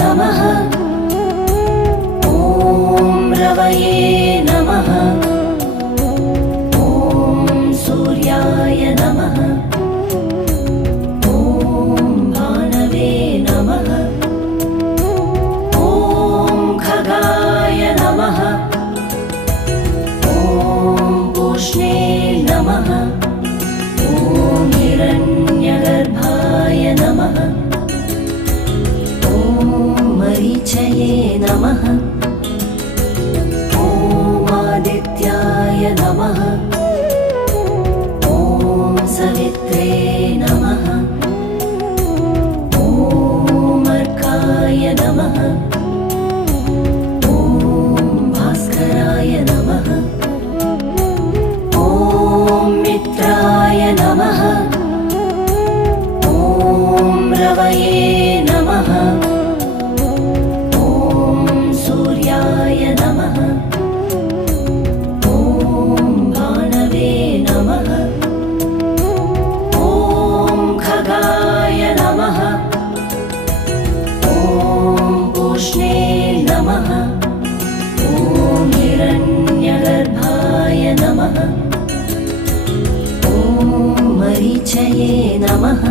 नमः। ॐ रवये नमः। ॐ सूर्याय नमः। ॐ भानवे नमः। ॐ खगाय नमः। ॐ पूष्णे नमः। ॐ हिरण्यगर्भाय नमः। ॐ मरीचये नमः। ॐ आदित्याय नमः। ॐ सवित्रे नमः। ॐ अर्काय नमः। ॐ भास्कराय नमः। ॐ मित्राय नमः। ॐ रवये नमः। ॐ सूर्याय नमः। ॐ भानवे नमः। ॐ खगाय नमः। ॐ पूष्णे नमः। ॐ हिरण्यगर्भाय नमः। ॐ मरीचये नमः।